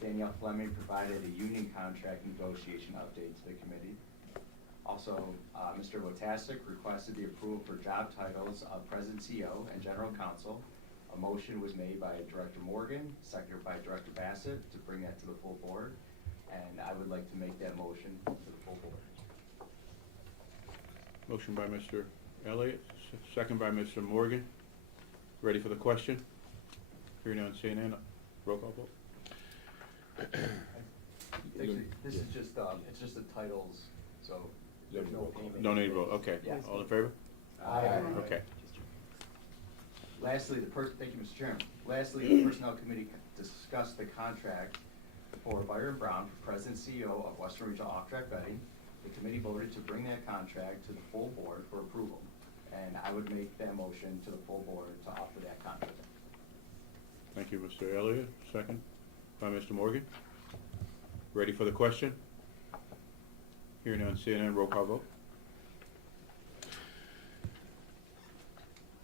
Danielle Fleming provided a union contract negotiation update to the committee. Also, Mr. Wojtasek requested the approval for job titles of President CEO and General Counsel. A motion was made by Director Morgan, seconded by Director Bassett to bring that to the full board. And I would like to make that motion to the full board. Motion by Mr. Elliott, second by Mr. Morgan. Ready for the question? Hearing none, seeing none. Roll call vote. Actually, this is just, it's just the titles, so there's no payment. No need to vote, okay. Yes. All in favor? Aye. Okay. Lastly, thank you, Mr. Chairman. Lastly, the Personnel Committee discussed the contract for Byron Brown, for President CEO of Western Regional Off-Track Betting. The committee voted to bring that contract to the full board for approval. And I would make that motion to the full board to offer that contract. Thank you, Mr. Elliott. Second by Mr. Morgan. Ready for the question? Hearing none, seeing none. Roll call vote.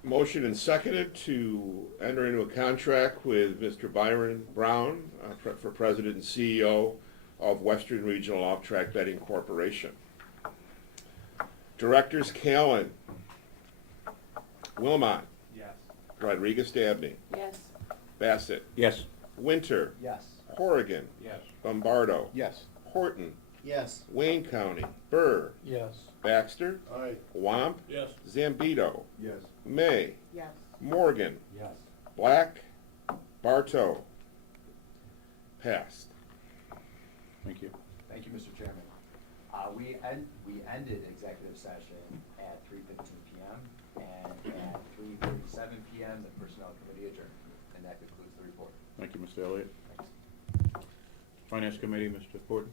Motion and seconded to enter into a contract with Mr. Byron Brown for President and CEO of Western Regional Off-Track Betting Corporation. Directors Callen, Wilmot, Yes. Rodriguez-Dabney, Yes. Bassett, Yes. Winter, Yes. Horrigan, Yes. Lombardo, Yes. Horton, Yes. Wayne County, Burr, Yes. Baxter, Aye. Wamp, Yes. Zambito, Yes. May, Yes. Morgan, Yes. Black, Bartow. Passed. Thank you. Thank you, Mr. Chairman. We ended executive session at 3:15 p.m. and at 3:37 p.m. the Personnel Committee adjourned. And that concludes the report. Thank you, Mr. Elliott. Thanks. Finance Committee, Mr. Horton.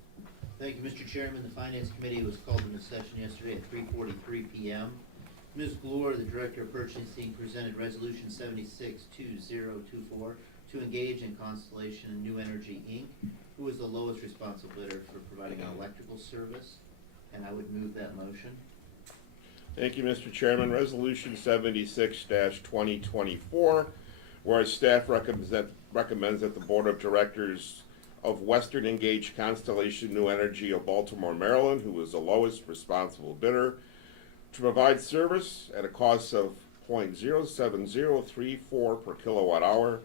Thank you, Mr. Chairman. The Finance Committee was called into session yesterday at 3:43 p.m. Ms. Glore, the Director of Purchasing, presented Resolution 76-2024 to engage in Constellation New Energy, Inc., who was the lowest responsible bidder for providing an electrical service, and I would move that motion. Thank you, Mr. Chairman. Resolution 76-2024, whereas staff recommends that the Board of Directors of Western engage Constellation New Energy of Baltimore, Maryland, who was the lowest responsible bidder, to provide service at a cost of .07034 per kilowatt hour.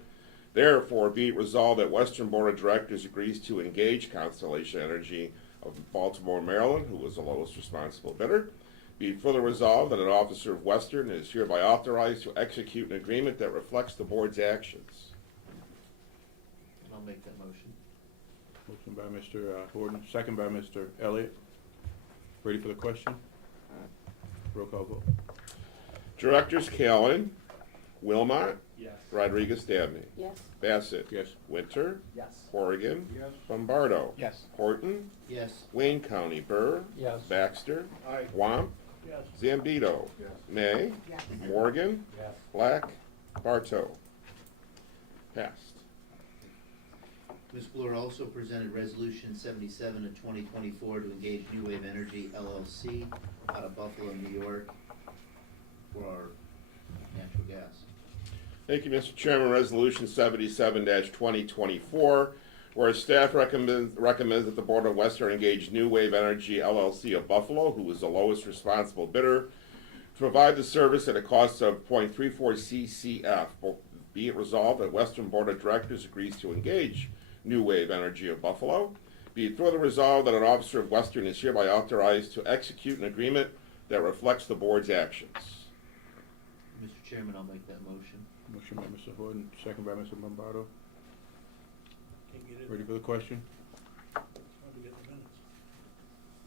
Therefore, be it resolved that Western Board of Directors agrees to engage Constellation Energy of Baltimore, Maryland, who was the lowest responsible bidder. Be it further resolved that an officer of Western is hereby authorized to execute an agreement that reflects the board's actions. And I'll make that motion. Motion by Mr. Horton, second by Mr. Elliott. Ready for the question? Roll call vote. Directors Callen, Wilmot, Yes. Rodriguez-Dabney, Yes. Bassett, Yes. Winter, Yes. Horrigan, Yes. Lombardo, Yes. Horton, Yes. Wayne County, Burr, Yes. Baxter, Aye. Wamp, Yes. Zambito, Yes. May, Yes. Morgan, Yes. Black, Bartow. Passed. Ms. Glore also presented Resolution 77-2024 to engage New Wave Energy LLC out of Buffalo, New York for our natural gas. Thank you, Mr. Chairman. Resolution 77-2024, whereas staff recommends that the Board of Western engage New Wave Energy LLC of Buffalo, who was the lowest responsible bidder, to provide the service at a cost of .34 CCF. Be it resolved that Western Board of Directors agrees to engage New Wave Energy of Buffalo. Be it further resolved that an officer of Western is hereby authorized to execute an agreement that reflects the board's actions. Mr. Chairman, I'll make that motion. Motion by Mr. Horton, second by Mr. Lombardo. Ready for the question?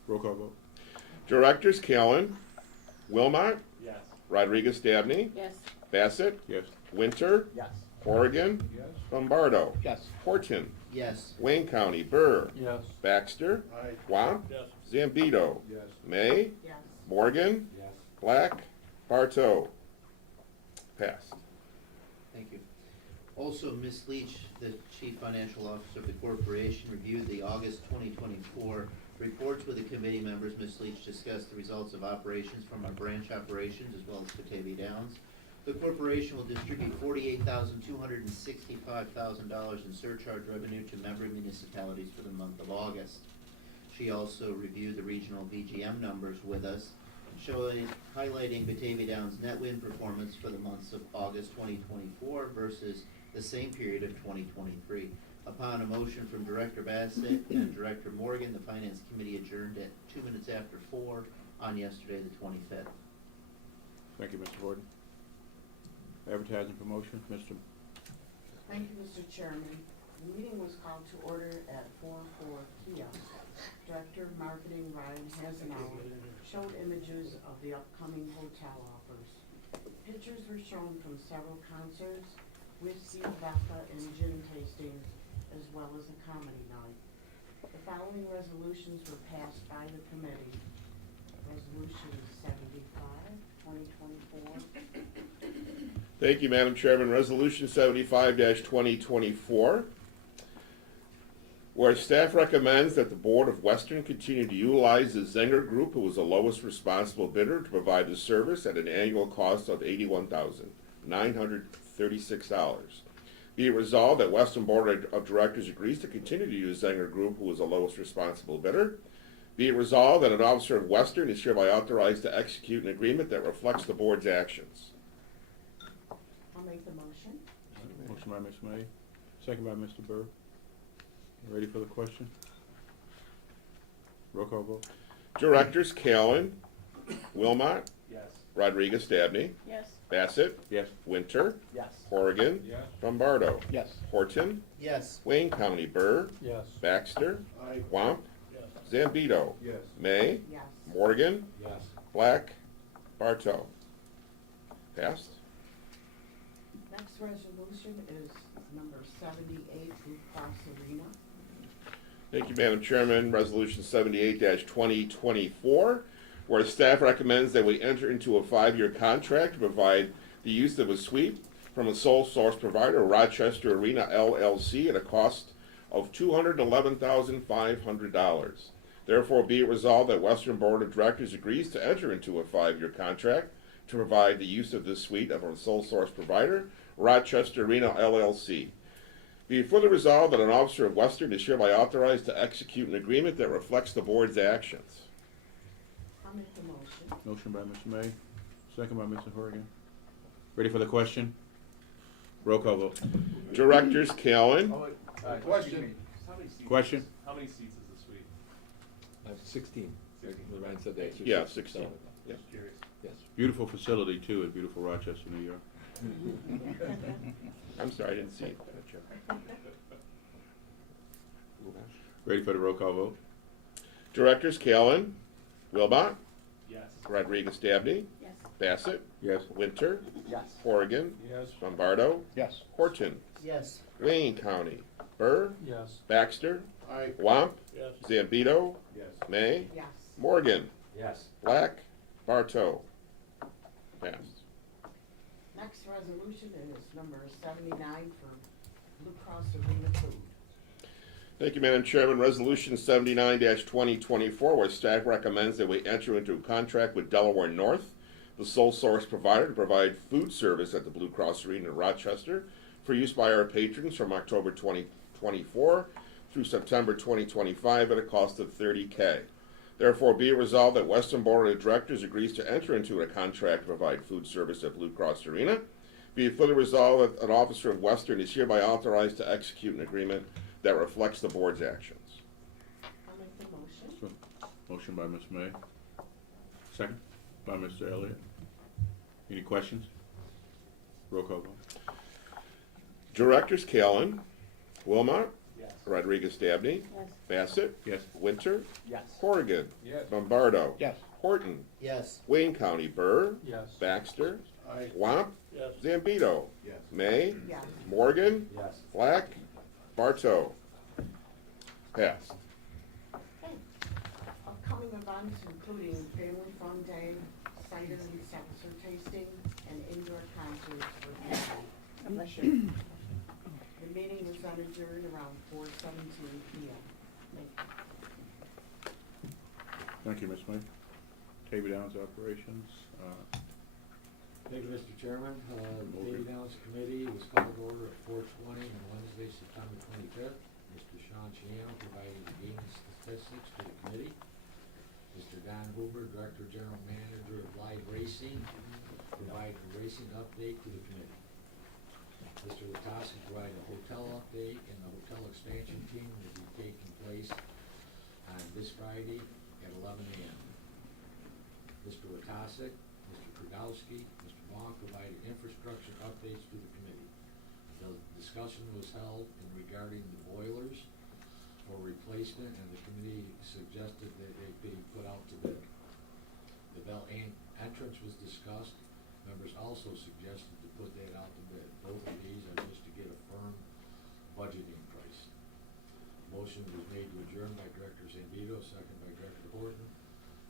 Roll call vote. Directors Callen, Wilmot, Yes. Rodriguez-Dabney, Yes. Bassett, Yes. Winter, Yes. Horrigan, Yes. Lombardo, Yes. Horton, Yes. Wayne County, Burr, Yes. Baxter, Aye. Wamp, Yes. Zambito, Yes. Yes. May, Morgan, Yes. Black, Bartow. Passed. Thank you. Also, Ms. Leach, the Chief Financial Officer of the corporation, reviewed the August 2024 reports with the committee members. Ms. Leach discussed the results of operations from our branch operations as well as Batavia Downs. The corporation will distribute $48,265,000 in surcharge revenue to member municipalities for the month of August. She also reviewed the regional VGM numbers with us, highlighting Batavia Downs' net wind performance for the months of August 2024 versus the same period of 2023. Upon a motion from Director Bassett and Director Morgan, the Finance Committee adjourned at 2 minutes after 4 on yesterday, the 25th. Thank you, Mr. Horton. Advertising promotion, Mr. Thank you, Mr. Chairman. The meeting was called to order at 4:04 p.m. Director of Marketing Ryan Hasenauer showed images of the upcoming hotel offers. Pictures were shown from several concerts, whiskey, vodka, and gin tastings, as well as a comedy night. The following resolutions were passed by the committee. Resolution 75, 2024. Thank you, Madam Chairman. Resolution 75-2024. Where staff recommends that the Board of Western continue to utilize the Zenger Group, who was the lowest responsible bidder, to provide the service at an annual cost of $81,936. Be it resolved that Western Board of Directors agrees to continue to use Zenger Group, who was the lowest responsible bidder. Be it resolved that an officer of Western is hereby authorized to execute an agreement that reflects the Board's actions. I'll make the motion. Motion by Ms. May, second by Mr. Burr. Ready for the question? Roll call vote. Directors Callen, Wilmot, Yes. Rodriguez Dabney, Yes. Bassett, Yes. Winter, Yes. Horrigan, Yes. Lombardo, Yes. Horton, Yes. Wayne County, Burr, Yes. Baxter, Aye. Womp, Yes. Zambito, Yes. May, Yes. Morgan, Yes. Black, Bartow. Passed. Next resolution is number 78, Blue Cross Arena. Thank you, Madam Chairman. Resolution 78-2024, where staff recommends that we enter into a 5-year contract to provide the use of a suite from a sole source provider, Rochester Arena LLC, at a cost of $211,500. Therefore, be it resolved that Western Board of Directors agrees to enter into a 5-year contract to provide the use of this suite of a sole source provider, Rochester Arena LLC. Be it further resolved that an officer of Western is hereby authorized to execute an agreement that reflects the Board's actions. I'll make the motion. Motion by Mr. May, second by Mr. Horrigan. Ready for the question? Roll call vote. Directors Callen, Question. Question? How many seats is the suite? 16. Ryan said that. Yeah, 16. Yeah. Just curious. Yes. Beautiful facility too, in beautiful Rochester, New York. I'm sorry, I didn't see it. Ready for the roll call vote? Directors Callen, Wilmot, Yes. Rodriguez Dabney, Yes. Bassett, Yes. Winter, Yes. Horrigan, Yes. Lombardo, Yes. Horton, Yes. Wayne County, Burr, Yes. Baxter, Aye. Womp, Yes. Zambito, Yes. May, Yes. Morgan, Yes. Black, Bartow. Passed. Next resolution is number 79 for Blue Cross Arena Food. Thank you, Madam Chairman. Resolution 79-2024, where staff recommends that we enter into a contract with Delaware North, the sole source provider, to provide food service at the Blue Cross Arena in Rochester for use by our patrons from October 2024 through September 2025 at a cost of $30,000. Therefore, be it resolved that Western Board of Directors agrees to enter into a contract to provide food service at Blue Cross Arena. Be it further resolved that an officer of Western is hereby authorized to execute an agreement that reflects the Board's actions. I'll make the motion. Motion by Ms. May, second by Mr. Elliott. Any questions? Roll call vote. Directors Callen, Wilmot, Yes. Rodriguez Dabney, Yes. Bassett, Yes. Winter, Yes. Horrigan, Yes. Lombardo, Yes. Horton, Yes. Wayne County, Burr, Yes. Baxter, Aye. Womp, Yes. Zambito, Yes. May, Yes. Morgan, Yes. Black, Bartow. Passed. Okay. Upcoming events including Family Fun Day, cider and seltzer tasting, and indoor concerts for admission. The meeting was then adjourned around 4:17 p.m. Thank you. Thank you, Ms. May. Table Downs operations. Thank you, Mr. Chairman. The Daily Balance Committee was called to order at 4:20 on Wednesday, September 25th. Mr. Sean Chiano provided the gaming statistics to the committee. Mr. Don Hoover, Director General Manager of Live Racing, provided a racing update to the committee. Mr. Latasi provided a hotel update, and the hotel expansion team will be taking place on this Friday at 11 a.m. Mr. Latasic, Mr. Krudowski, Mr. Vaughn provided infrastructure updates to the committee. The discussion was held in regarding the boilers for replacement, and the committee suggested that they be put out to bid. The bell entrance was discussed. Members also suggested to put that out to bid. Both of these are just to get a firm budgeting price. Motion was made to adjourn by Director Zambito, second by Director Horton.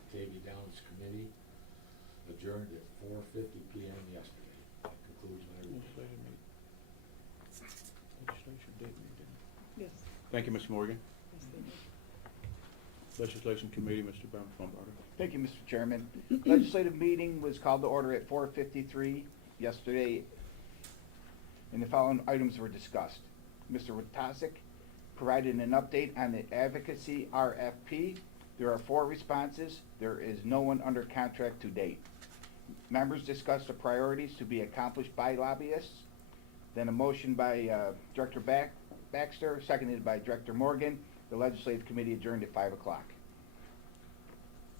Tavy Downs Committee adjourned at 4:50 p.m. yesterday. Concludes my report. Yes. Thank you, Mr. Morgan. Yes, they did. Legislation Committee, Mr. Baumgartner. Thank you, Mr. Chairman. Legislative meeting was called to order at 4:53 yesterday, and the following items were discussed. Mr. Witasic provided an update on the advocacy RFP. There are 4 responses. There is no one under contract to date. Members discussed the priorities to be accomplished by lobbyists. Then a motion by Director Baxter, seconded by Director Morgan. The Legislative Committee adjourned at 5 o'clock.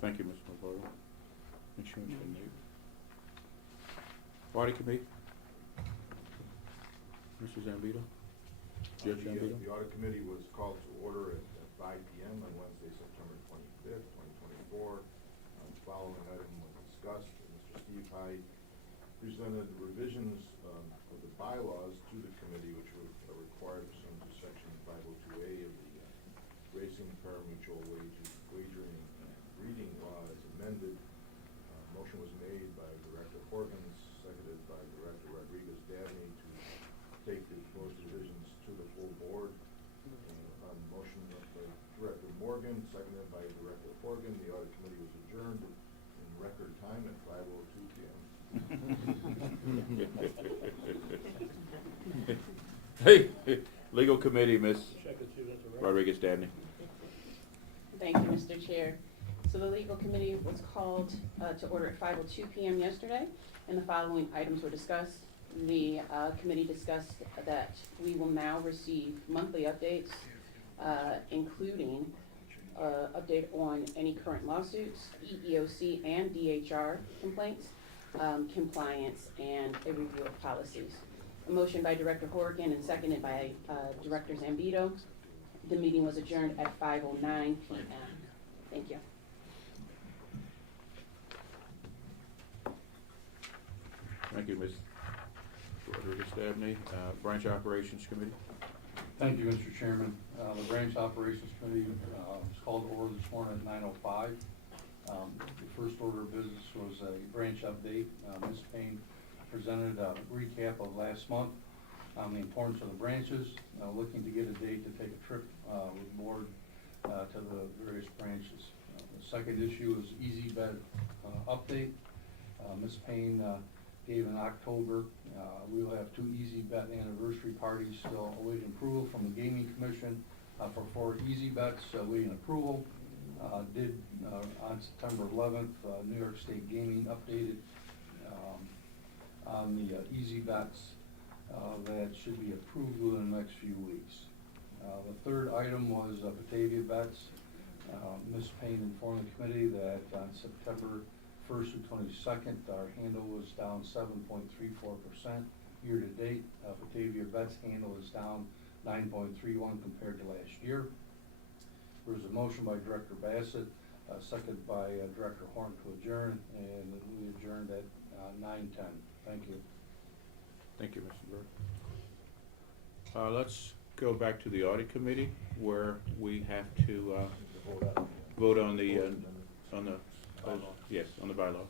Thank you, Mr. Baumgartner. Insurance Committee. Audit Committee. Mr. Zambito. Judge Zambito. The audit committee was called to order at 5 p.m. on Wednesday, September 25th, 2024. Following item was discussed. Mr. Steve Hyde presented revisions of the bylaws to the committee, which were required pursuant to Section 502A of the Racing Pari-Mutuel Wagering and Breeding Law as amended. Motion was made by Director Horgan, seconded by Director Rodriguez-Dabney to take the proposed revisions to the full board. On motion of Director Morgan, seconded by Director Horgan, the audit committee was adjourned in record time at 5:02 p.m. Hey, Legal Committee, Ms. Rodriguez-Dabney. Thank you, Mr. Chair. So the legal committee was called to order at 5:02 p.m. yesterday, and the following items were discussed. The committee discussed that we will now receive monthly updates, including update on any current lawsuits, EEOC and DHR complaints, compliance, and a review of policies. A motion by Director Horgan and seconded by Director Zambito. The meeting was adjourned at 5:09 p.m. Thank you. Thank you, Ms. Rodriguez-Dabney. Branch Operations Committee. Thank you, Mr. Chairman. The Branch Operations Committee was called to order this morning at 9:05. The first order of business was a branch update. Ms. Payne presented a recap of last month on the importance of the branches, looking to get a date to take a trip with the board to the various branches. The second issue is Easy Bet update. Ms. Payne gave in October. We will have 2 Easy Bet anniversary parties still awaiting approval from the Gaming Commission for 4 Easy Bets awaiting approval. On September 11th, New York State Gaming updated on the Easy Bets that should be approved within the next few weeks. The third item was Batavia Bets. Ms. Payne informed the committee that on September 1st through 22nd, our handle was down 7.34%. Year to date, Batavia Bets handle is down 9.31 compared to last year. There was a motion by Director Bassett, seconded by Director Horn to adjourn, and we adjourned at 9:10. Thank you. Thank you, Mr. Burke. Let's go back to the Audit Committee, where we have to vote on the yes, on the bylaws.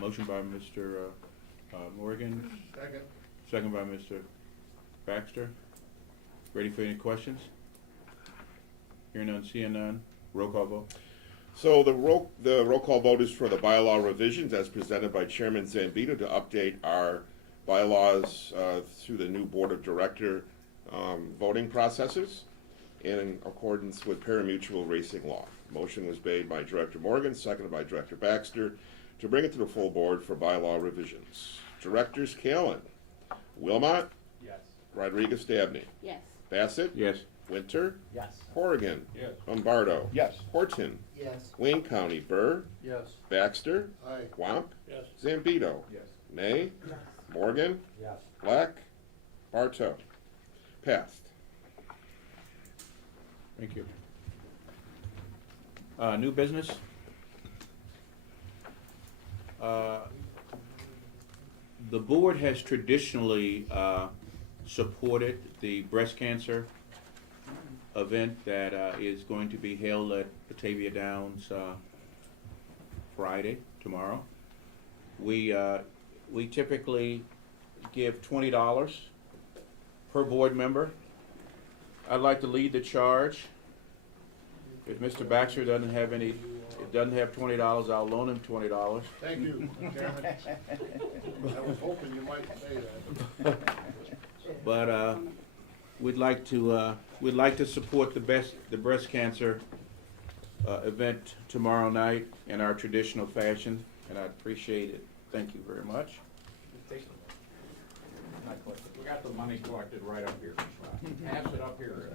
Motion by Mr. Morgan. Second. Second by Mr. Baxter. Ready for any questions? Hearing none, seeing none. Roll call vote. So the roll call vote is for the bylaw revisions as presented by Chairman Zambito to update our bylaws through the new Board of Director voting processes in accordance with parimutuel racing law. Motion was made by Director Morgan, seconded by Director Baxter, to bring it to the full board for bylaw revisions. Directors Callen, Wilmot, Yes. Rodriguez Dabney, Yes. Bassett, Yes. Winter, Yes. Corrigan, Yes. Lombardo, Yes. Horton, Yes. Wayne County, Burr, Yes. Baxter, Aye. Wamp, Yes. Zambito, Yes. May, Morgan, Yes. Black, Bartow. Passed. Thank you. New business? The board has traditionally supported the breast cancer event that is going to be held at Batavia Downs Friday, tomorrow. We typically give $20 per board member. I'd like to lead the charge. If Mr. Baxter doesn't have $20, I'll loan him $20. Thank you, Chairman. I was hoping you might say that. But we'd like to support the breast cancer event tomorrow night in our traditional fashion, and I'd appreciate it. Thank you very much. We got the money collected right up here. Pass it up here.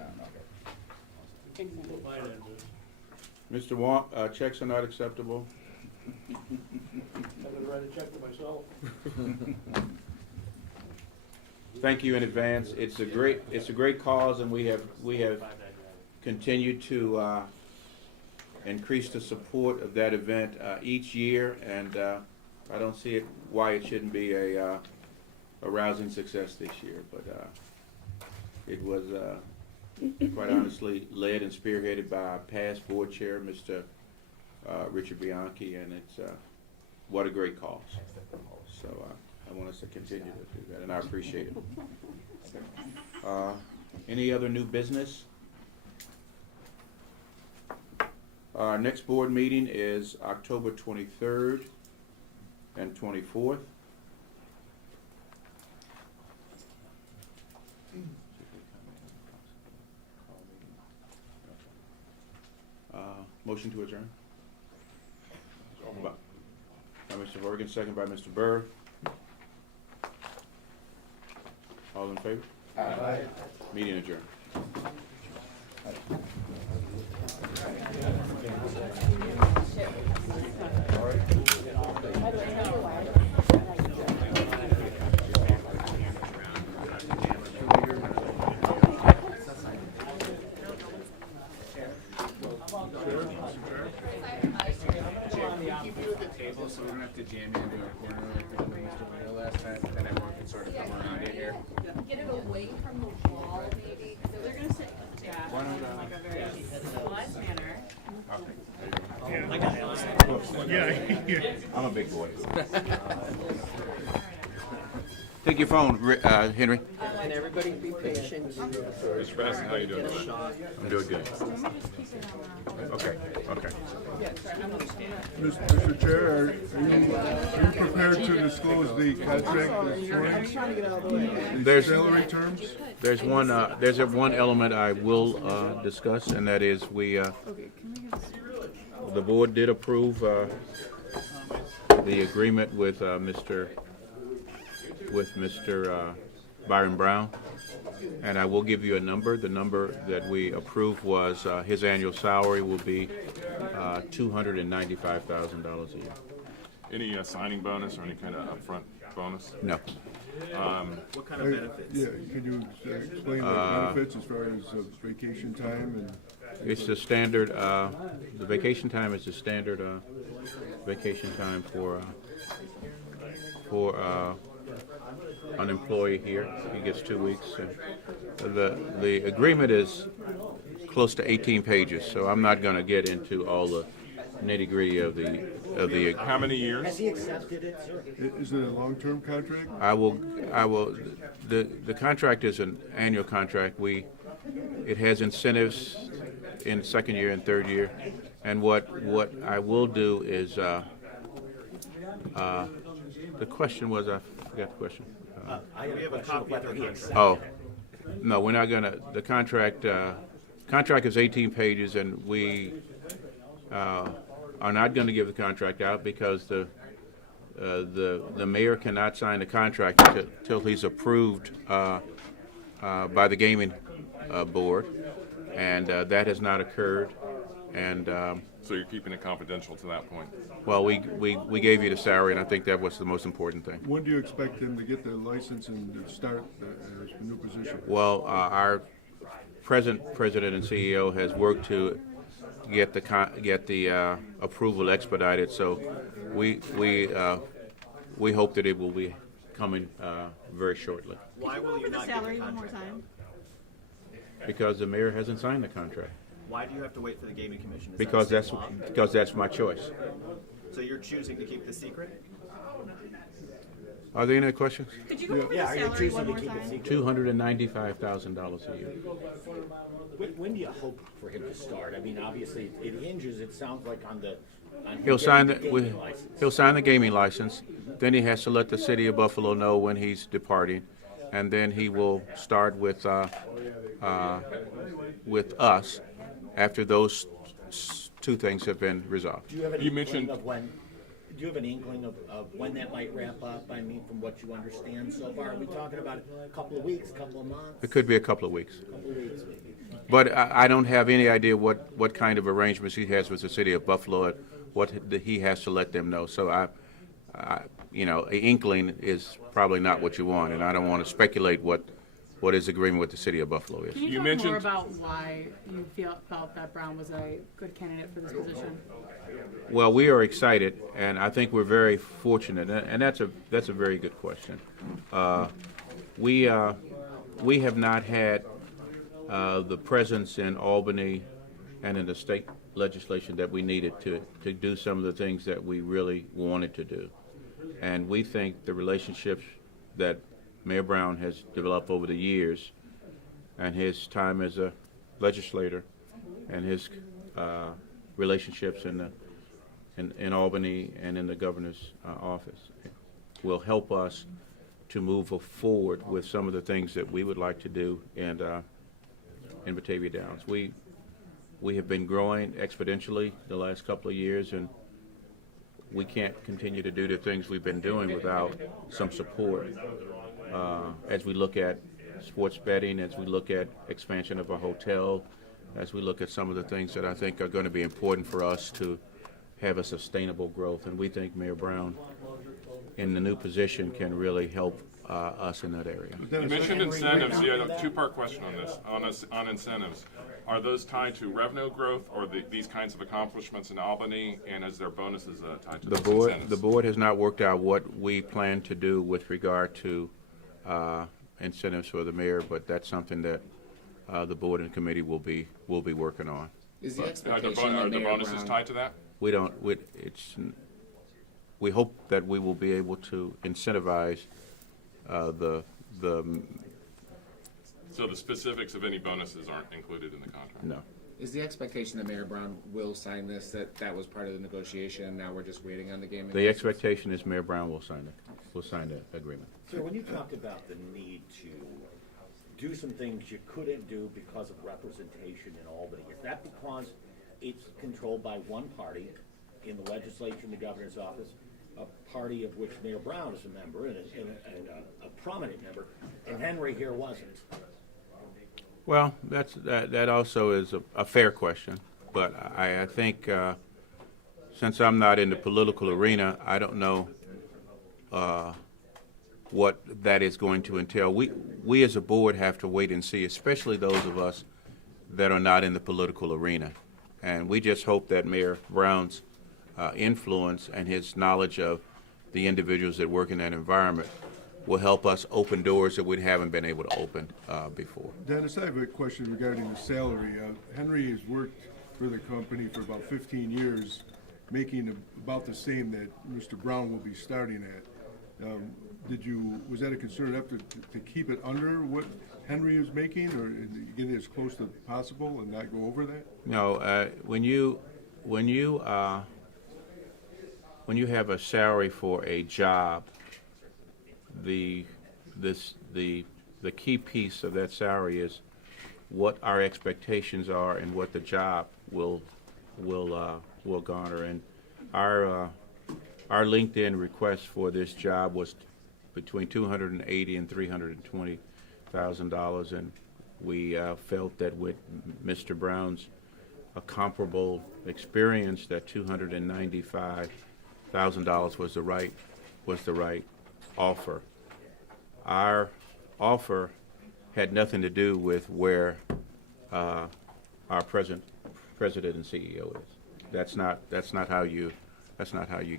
Mr. Wong, checks are not acceptable. I'm gonna write a check for myself. Thank you in advance. It's a great cause, and we have continued to increase the support of that event each year, and I don't see why it shouldn't be a rousing success this year. But it was quite honestly led and spearheaded by our past board chair, Mr. Richard Bianchi, and it's what a great cause. So I want us to continue to do that, and I appreciate it. Any other new business? Our next board meeting is October 23rd and 24th. Motion to adjourn? By Mr. Horgan, second by Mr. Burr. All in favor? Aye. Meeting adjourned. So we don't have to jam you into a corner like we did with Mr. Whale last time, then everyone can sort of come around it here. Get it away from the wall, maybe, so they're gonna sit back Why in don't, like a very civilized manner. I'm a big boy. Take your phone, Henry. And everybody be patient. Mr. Bassett, how you doing? I'm doing good. Okay, okay. Mr. Chair, are you prepared to disclose the contract this morning? There's Salary terms? there's one element I will discuss, and that is the board did approve the agreement with Mr. Byron Brown, and I will give you a number. The number that we approved was his annual salary will be $295,000 a year. Any signing bonus or any kind of upfront bonus? No. What kind of benefits? Yeah, could you explain the benefits as far as vacation time and? It's the standard, the vacation time is the standard vacation time for an employee here. He gets 2 weeks. And the agreement is close to 18 pages, so I'm not going to get into all the nitty-gritty of the. How many years? Has he accepted it, sir? Is it a long-term contract? I will. The contract is an annual contract. It has incentives in second year and third year, And what I will do is, the question was, I forgot the question. I have a question of whether he accepted. Oh, no, we're not gonna, the contract is 18 pages, and we are not gonna give the contract out because the mayor cannot sign the contract until he's approved by the gaming board, and that has not occurred. And So you're keeping it confidential to that point? well, we gave you the salary, and I think that was the most important thing. When do you expect him to get the license and start his new position? Well, our present president and CEO has worked to get the approval expedited. So we hope that it will be coming very shortly. Why will you not get the contract? Because the mayor hasn't signed the contract. Why do you have to wait for the gaming commission? Is that Because state law? that's my choice. So you're choosing to keep the secret? Are there any other questions? Could you go over the Yeah, are you salary choosing one to more keep it time? secret? $295,000 a year. When do you hope for him to start? I mean, obviously, it hinges, it sounds like, on him He'll sign getting gaming license. he'll sign the gaming license. Then he has to let the city of Buffalo know when he's departing, and then he will start with us after those two things have been resolved. Do you have an You inkling mentioned- of when, do you have an inkling of when that might wrap up? I mean, from what you understand so far, are we talking about a couple of weeks, couple of months? It could be a couple of weeks. Couple of weeks, maybe. But I don't have any idea what kind of arrangements he has with the city of Buffalo, and what he has to let them know. So an inkling is probably not what you want, and I don't want to speculate what his agreement with the city of Buffalo is. Can you You talk mentioned- more about why you felt that Brown was a good candidate for this position? Well, we are excited, and I think we're very fortunate, and that's a very good question. We have not had the presence in Albany and in the state legislation that we needed to do some of the things that we really wanted to do. And we think the relationships that Mayor Brown has developed over the years, and his time as a legislator, and his relationships in Albany and in the governor's office, will help us to move forward with some of the things that we would like to do in Batavia Downs. We have been growing exponentially the last couple of years, and we can't continue to do the things we've been doing without some support. As we look at sports betting, as we look at expansion of a hotel, as we look at some of the things that I think are going to be important for us to have a sustainable growth. And we think Mayor Brown, in the new position, can really help us in that area. You mentioned incentives. You had a two-part question on this, on incentives. Are those tied to revenue growth or these kinds of accomplishments in Albany, and is there bonuses tied to those incentives? The board has not worked out what we plan to do with regard to incentives for the mayor, but that's something that the board and committee will be working on. Is the Are expectation the that Mayor bonuses Brown... tied to that? We hope that we will be able to incentivize the So the specifics of any bonuses aren't included in the contract? no. Is the expectation that Mayor Brown will sign this, that was part of the negotiation, and now we're just waiting on the gaming The license? expectation is Mayor Brown will sign the agreement. Sir, when you talked about the need to do some things you couldn't do because of representation in Albany, is that because it's controlled by one party in the legislature and the governor's office, a party of which Mayor Brown is a member and a prominent member, and Henry here wasn't? Well, that also is a fair question, but I think since I'm not in the political arena, I don't know what that is going to entail. We as a board have to wait and see, especially those of us that are not in the political arena. And we just hope that Mayor Brown's influence and his knowledge of the individuals that work in that environment will help us open doors that we haven't been able to open before. Dennis, I have a question regarding the salary. Henry has worked for the company for about 15 years, making about the same that Mr. Brown will be starting at. Was that a concerted effort to keep it under what Henry is making, or get it as close as possible and not go over that? No, when you when you have a salary for a job, the key piece of that salary is what our expectations are and what the job will garner. And our LinkedIn request for this job was between $280,000 and $320,000, and we felt that with Mr. Brown's comparable experience, that $295,000 was the right offer. Our offer had nothing to do with where our president and CEO is. That's not how you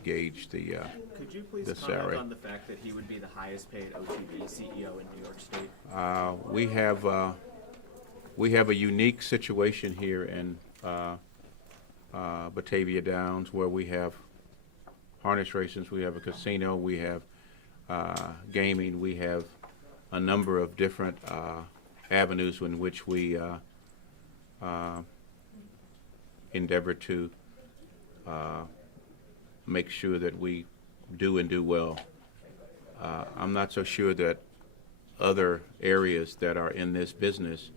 gauge the Could you please the comment salary. on the fact that he would be the highest paid OTB CEO in New York State? We have a unique situation here in Batavia Downs, where we have harness races, we have a casino, we have gaming, we have a number of different avenues in which we endeavor to make sure that we do well. I'm not so sure that other areas that are in this business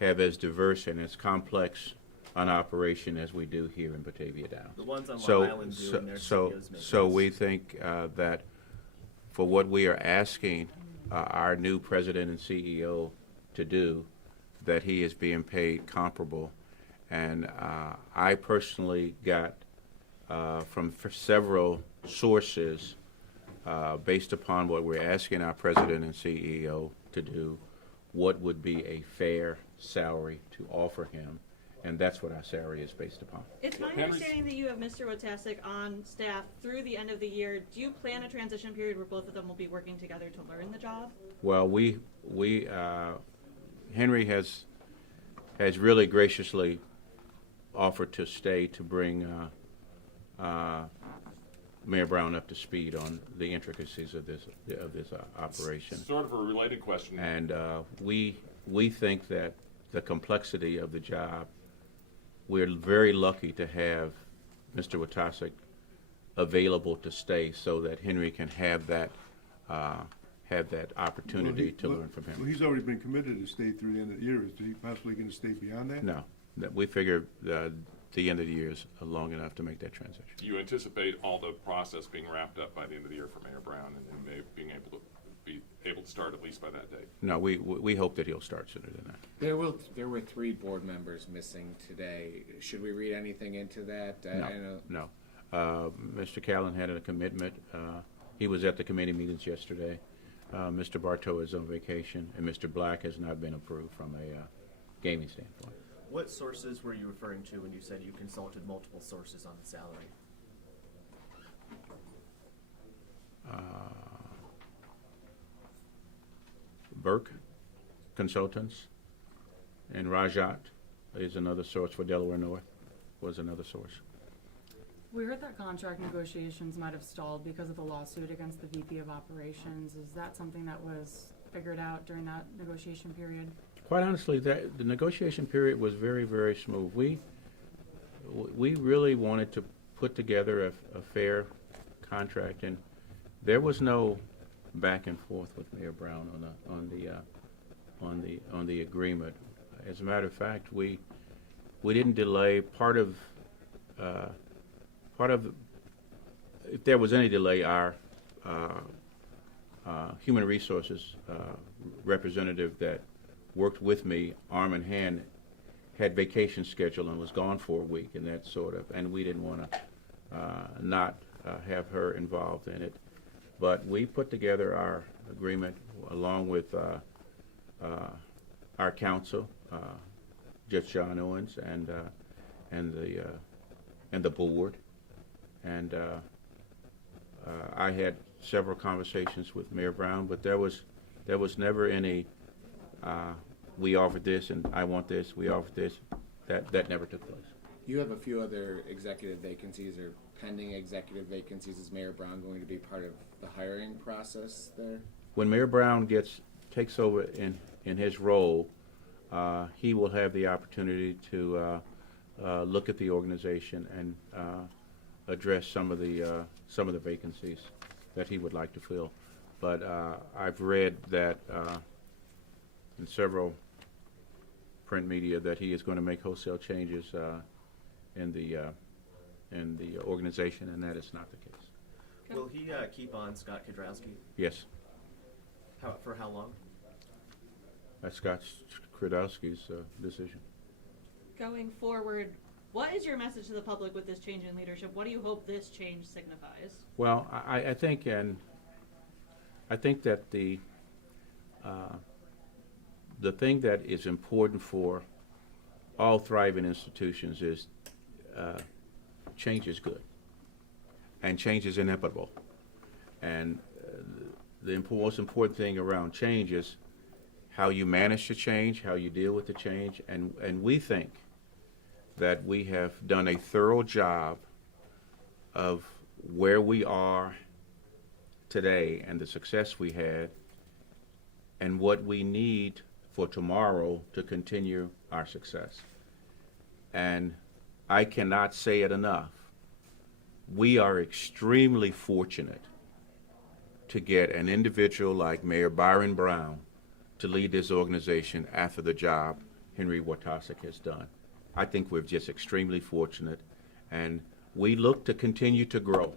have as diverse and as complex an operation as we do here in Batavia Downs. The ones on Long Island do, and their CEOs make so sense. we think that for what we are asking our new president and CEO to do, that he is being paid comparable. And I personally got from several sources, based upon what we're asking our president and CEO to do, what would be a fair salary to offer him, and that's what our salary is based upon. It's my understanding that you have Mr. Wojtasek on staff through the end of the year. Do you plan a transition period where both of them will be working together to learn the job? Well, Henry has really graciously offered to stay to bring Mayor Brown up to speed on the intricacies of this operation. Sort of a related question. And we think that the complexity of the job, we're very lucky to have Mr. Wojtasek available to stay so that Henry can have that opportunity to learn from him. Well, he's already been committed to stay through the end of the year. Is he possibly going to stay beyond that? No, we figure the end of the year is long enough to make that transition. Do you anticipate all the process being wrapped up by the end of the year for Mayor Brown and being able to start at least by that date? No, we hope that he'll start sooner than that. There were 3 board members missing today. Should we read anything into that? No. Mr. Callen had a commitment. He was at the committee meetings yesterday. Mr. Bartow is on vacation, and Mr. Black has not been approved from a gaming standpoint. What sources were you referring to when you said you consulted multiple sources on the salary? Burke Consultants, and Rajat is another source for Delaware North, was another source. We heard that contract negotiations might have stalled because of the lawsuit against the VP of Operations. Is that something that was figured out during that negotiation period? Quite honestly, the negotiation period was very, very smooth. We really wanted to put together a fair contract, and there was no back and forth with Mayor Brown on the agreement. As a matter of fact, we didn't delay. Part of if there was any delay, our human resources representative that worked with me arm in hand had vacation schedule and was gone for a week, and that sort of, and we didn't want to not have her involved in it. But we put together our agreement along with our counsel, Judge John Owens, and the board, and I had several conversations with Mayor Brown, but there was never any we offered this and I want this, we offered this. That never took place. You have a few other executive vacancies or pending executive vacancies. Is Mayor Brown going to be part of the hiring process there? When Mayor Brown takes over in his role, he will have the opportunity to look at the organization and address some of the vacancies that he would like to fill. But I've read that in several print media that he is going to make wholesale changes in the organization, and that is not the case. Will he keep on Scott Kudrowski? Yes, For how long? that's Scott Kudrowski's decision. Going forward, what is your message to the public with this change in leadership? What do you hope this change signifies? Well, I think that the thing that is important for all thriving institutions is change is good, and change is inevitable. And the most important thing around change is how you manage the change, how you deal with the change, and we think that we have done a thorough job of where we are today and the success we had and what we need for tomorrow to continue our success. And I cannot say it enough. We are extremely fortunate to get an individual like Mayor Byron Brown to lead this organization after the job Henry Wojtasek has done. I think we're just extremely fortunate, and we look to continue to grow.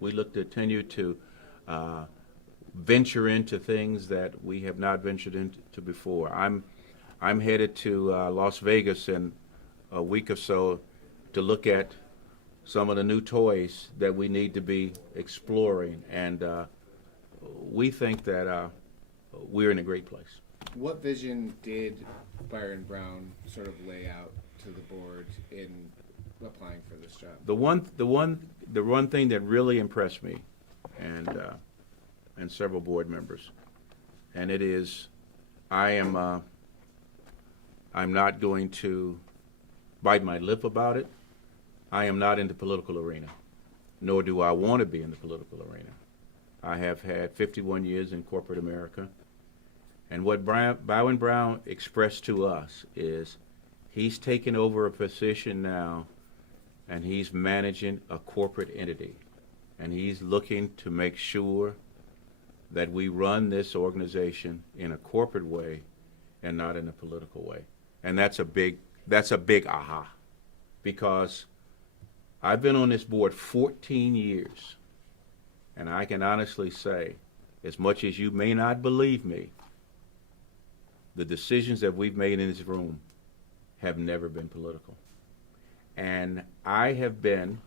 We look to continue to venture into things that we have not ventured into before. I'm headed to Las Vegas in a week or so to look at some of the new toys that we need to be exploring, and we think that we're in a great place. What vision did Byron Brown sort of lay out to the board in applying for this job? The one thing that really impressed me, and several board members, and it is, I'm not going to bite my lip about it. I am not in the political arena, nor do I want to be in the political arena. I have had 51 years in corporate America, and what Byron Brown expressed to us is he's taken over a position now, and he's managing a corporate entity, and he's looking to make sure that we run this organization in a corporate way and not in a political way. And that's a big aha, because I've been on this board 14 years, and I can honestly say, as much as you may not believe me, the decisions that we've made in this room have never been political. And I have been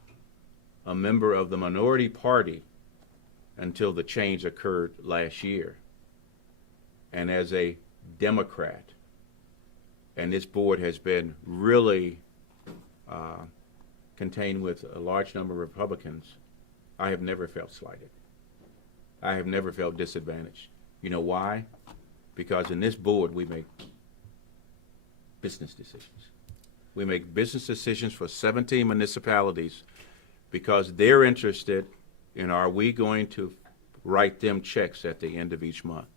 a member of the minority party until the change occurred last year. And as a Democrat, and this board has been really contained with a large number of Republicans, I have never felt slighted. I have never felt disadvantaged. You know why? Because in this board we make business decisions. We make business decisions for 17 municipalities because they're interested in, are we going to write them checks at the end of each month?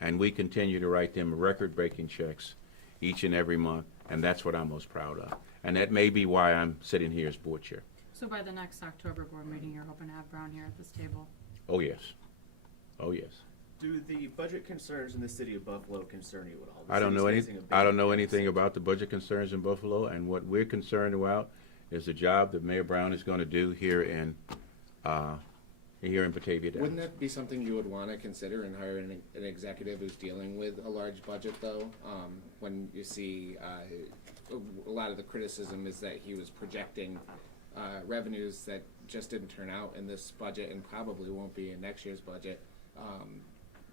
And we continue to write them record-breaking checks each and every month, and that's what I'm most proud of. And that may be why I'm sitting here as board chair. So by the next October board meeting, you're hoping to have Brown here at this table? Oh, yes. Oh, yes. Do the budget concerns in the city of Buffalo concern you at all? The I don't know city's facing a big I don't know deficit. anything about the budget concerns in Buffalo, and what we're concerned about is the job that Mayor Brown is going to do here in Batavia Downs. Wouldn't that be something you would want to consider in hiring an executive who's dealing with a large budget, though? When you see a lot of the criticism is that he was projecting revenues that just didn't turn out in this budget and probably won't be in next year's budget.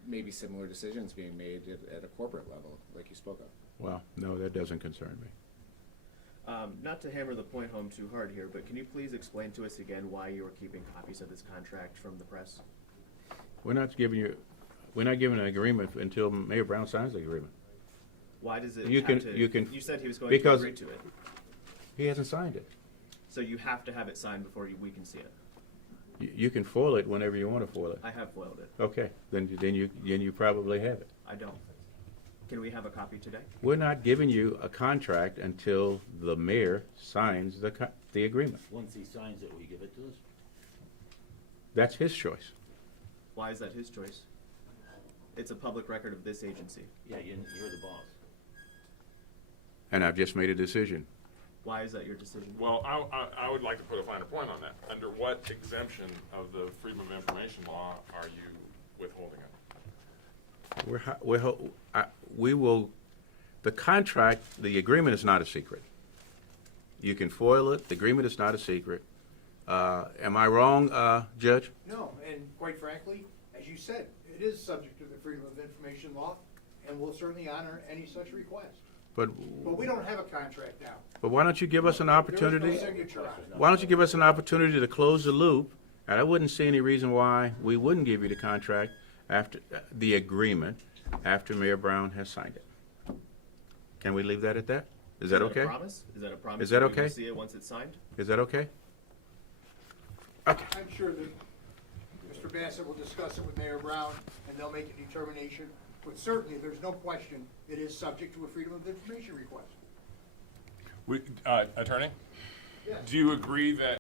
Maybe similar decisions being made at a corporate level, like you spoke of. Well, no, that doesn't concern me. Not to hammer the point home too hard here, but can you please explain to us again why you were keeping copies of this contract from the press? We're not giving an agreement until Mayor Brown signs the agreement. Why does it You said he was going because to agree to it. He hasn't signed it. So you have to have it signed before we can see it. You can foil it whenever you want to foil it. I have foiled it. Okay, then you probably have it. I don't. Can we have a copy today? We're not giving you a contract until the mayor signs the agreement. Once he signs it, will you give it to us? That's his choice. Why is that his choice? It's a public record of this agency. Yeah, you're the boss. And I've just made a decision. Why is that your decision? Well, I would like to put a finer point on that. Under what exemption of the Freedom of Information law are you withholding it? We will, the contract, the agreement is not a secret. You can foil it, the agreement is not a secret. Am I wrong, Judge? No, and quite frankly, as you said, it is subject to the Freedom of Information law, and we'll certainly honor any such request. But we don't have a contract now. But why don't you give us an opportunity? There is no signature on it. Why don't you give us an opportunity to close the loop? And I wouldn't see any reason why we wouldn't give you the contract after, the agreement, after Mayor Brown has signed it. Can we leave that at that? Is that okay? A promise? Is that a promise? Is that we will okay? see it once it's signed? Is that okay? I'm sure that Mr. Bassett will discuss it with Mayor Brown, and they'll make a determination. But certainly, there's no question it is subject to a Freedom of Information request. Attorney? Yes. Do you agree that